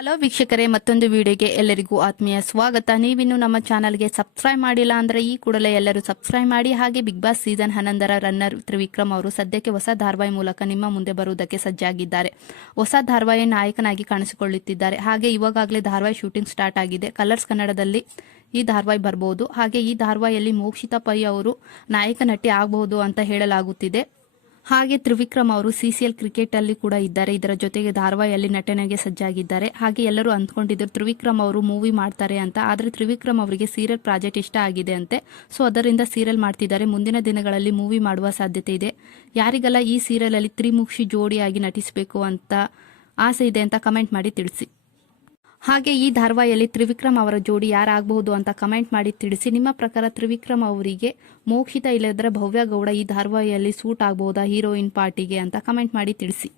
Hello ವೀಕ್ಷಕರೇ, ಮತ್ತೊಂದು ವಿಡಿಯೋಗೆ ಎಲ್ಲರಿಗೂ ಆತ್ಮೀಯ ಸ್ವಾಗತ. ನೀವಿನ್ನು ನಮ್ಮ ಚಾನಲ್ಗೆ ಸಬ್ಸ್ಕ್ರೈಬ್ ಮಾಡಿಲ್ಲ ಅಂದರೆ ಈ ಕೂಡಲೇ ಎಲ್ಲರೂ ಸಬ್ಸ್ಕ್ರೈಬ್ ಮಾಡಿ. ಹಾಗೆ ಬಿಗ್ ಬಾಸ್ ಸೀಸನ್ ಹನ್ನೊಂದರ ರನ್ನರ್ ತ್ರಿವಿಕ್ರಮ್ ಅವರು ಸದ್ಯಕ್ಕೆ ಹೊಸ ಧಾರವಾಹಿ ಮೂಲಕ ನಿಮ್ಮ ಮುಂದೆ ಬರುವುದಕ್ಕೆ ಸಜ್ಜಾಗಿದ್ದಾರೆ. ಹೊಸ ಧಾರವಾಹಿ ನಾಯಕನಾಗಿ ಕಾಣಿಸಿಕೊಳ್ಳುತ್ತಿದ್ದಾರೆ. ಹಾಗೆ ಇವಾಗಲೇ ಧಾರವಾಹಿ ಶೂಟಿಂಗ್ ಸ್ಟಾರ್ಟ್ ಆಗಿದೆ. ಕಲರ್ಸ್ ಕನ್ನಡದಲ್ಲಿ ಈ ಧಾರವಾಹಿ ಬರಬಹುದು ಹಾಗೆ ಈ ಧಾರವಾಹಿಯಲ್ಲಿ ಮೋಕ್ಷಿತಾ ಪೈ ಅವರು ನಾಯಕ ನಟಿ ಆಗಬಹುದು ಅಂತ ಹೇಳಲಾಗುತ್ತಿದೆ. ಹಾಗೆ ತ್ರಿವಿಕ್ರಮ್ ಅವರು ಸಿಸಿಎಲ್ ಕ್ರಿಕೆಟ್ ಅಲ್ಲಿ ಕೂಡ ಇದ್ದಾರೆ. ಇದರ ಜೊತೆಗೆ ಧಾರವಾಹಿಯಲ್ಲಿ ನಟನೆಗೆ ಸಜ್ಜಾಗಿದ್ದಾರೆ. ಹಾಗೆ ಎಲ್ಲರೂ ಅಂದ್ಕೊಂಡಿದ್ರು ತ್ರಿವಿಕ್ರಮ್ ಅವರು ಮೂವಿ ಮಾಡ್ತಾರೆ ಅಂತ. ಆದ್ರೆ ತ್ರಿವಿಕ್ರಮ್ ಅವರಿಗೆ ಸೀರಿಯಲ್ ಪ್ರಾಜೆಕ್ಟ್ ಇಷ್ಟ ಆಗಿದೆ ಅಂತೆ. ಸೊ ಅದರಿಂದ ಸೀರಿಯಲ್ ಮಾಡ್ತಿದ್ದಾರೆ. ಮುಂದಿನ ದಿನಗಳಲ್ಲಿ ಮೂವಿ ಮಾಡುವ ಸಾಧ್ಯತೆ ಇದೆ. ಯಾರಿಗೆಲ್ಲ ಈ ಸೀರಿಯಲ್ ಅಲ್ಲಿ ತ್ರಿಮುಖಿ ಜೋಡಿಯಾಗಿ ನಟಿಸಬೇಕು ಅಂತ ಆಸೆ ಇದೆ ಅಂತ ಕಮೆಂಟ್ ಮಾಡಿ ತಿಳಿಸಿ. ಹಾಗೆ ಈ ಧಾರವಾಹಿಯಲ್ಲಿ ತ್ರಿವಿಕ್ರಮ್ ಅವರ ಜೋಡಿ ಯಾರಾಗಬಹುದು ಅಂತ ಕಮೆಂಟ್ ಮಾಡಿ ತಿಳಿಸಿ. ನಿಮ್ಮ ಪ್ರಕಾರ ತ್ರಿವಿಕ್ರಮ್ ಅವರಿಗೆ ಮೋಕ್ಷಿತ ಇಲ್ಲದ್ರೆ ಭವ್ಯ ಗೌಡ ಈ ಧಾರವಾಹಿಯಲ್ಲಿ ಸೂಟ್ ಆಗಬಹುದಾ ಹೀರೋಯಿನ್ ಪಾರ್ಟಿಗೆ ಅಂತ ಕಮೆಂಟ್ ಮಾಡಿ ತಿಳಿಸಿ.